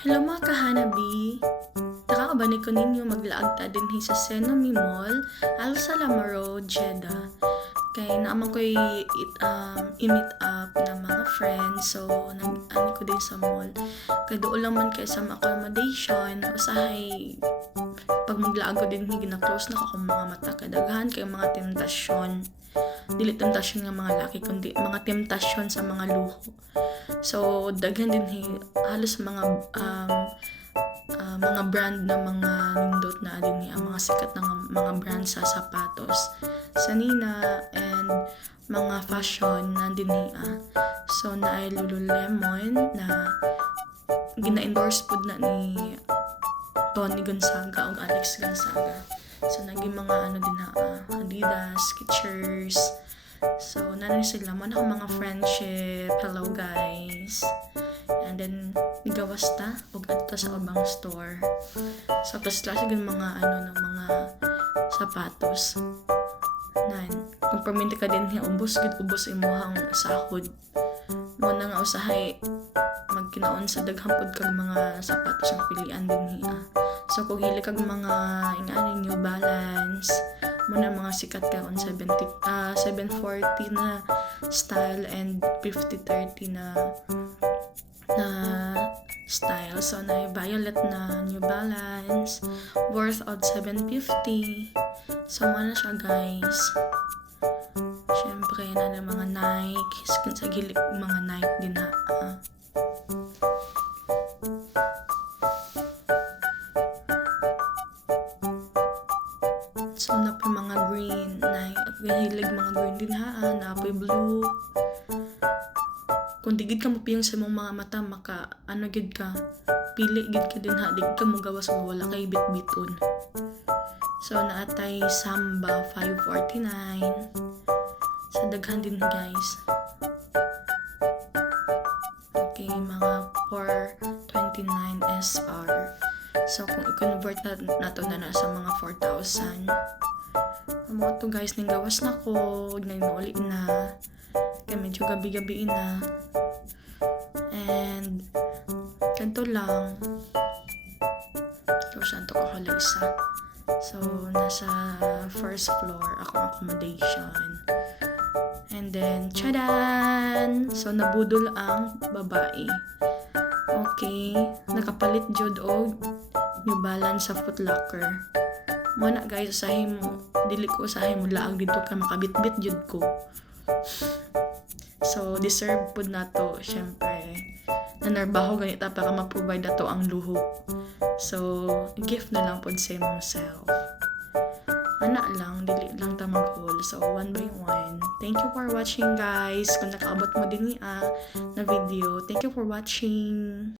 Hello mga kahanabi! Nakakabani ko ninyo maglaag ta din sa Senomi Mall, Al Salama Road, Jeddah. Kay naman ko'y i-meet up ng mga friends. So, nag-ani ko din sa mall. Kay doon lang man kayo sa accommodation. Usahay, pag maglaag ko din, gina-close na akong mga mata. Kadaghan kayo mga temptasyon. Dili temptasyon ng mga laki, kundi mga temptasyon sa mga luho. So, daghan din halos mga brand na mga nindot na din ang mga sikat na mga brand sa sapatos sa Nina and mga fashion na din so na ay Lululemon na gina-endorse po na ni Tony Gonzaga o Alex Gonzaga. So naging mga din Adidas, Skechers. So nanin sila man ako mga friendship. Hello guys. And then gawas ta og adto sa ubang store. So klase gyud mga ng mga sapatos. Kung perminti ka din ubos imuhang sahod. Mo na nga usahay magkinaon sa daghang pod kag mga sapatos ang pilian din So kung hili kag mga ingani New Balance, mo na mga sikat karon 740 na style and 50-30 na style. So na violet na New Balance worth of 750. So ano siya guys. Syempre na mga Nike, sa gilid mga Nike din So na po mga green Nike at gahilig mga green din na po blue. Kung digid ka mo piyong sa mong mga mata maka gid ka pili gid ka din digid ka mo gawas mo wala kay bitbiton. So naatay Samba 549 sa daghan din guys. Okay, mga 429 SR. So kung i-convert nato na sa mga 4,000. Amo to guys, ning gawas na ko, nagnauli na. Kaya medyo gabi-gabi na. And kanto lang. So saan to kakala isa. So nasa first floor akong accommodation. And then chadan! So nabudol ang babae. Okay, nakapalit jud og New Balance sa Foot Locker. Muna guys, usahin mo, dili ko usahin mo laag dito ka makabitbit jud ko. So deserve pud nato syempre. Nanarbaho ganita para ma-provide nato ang luho. So gift na lang pud sa imong self. Ana lang, dili lang ta mag-haul. So one by one. Thank you for watching guys. Kung nakaabot mo din na video, thank you for watching.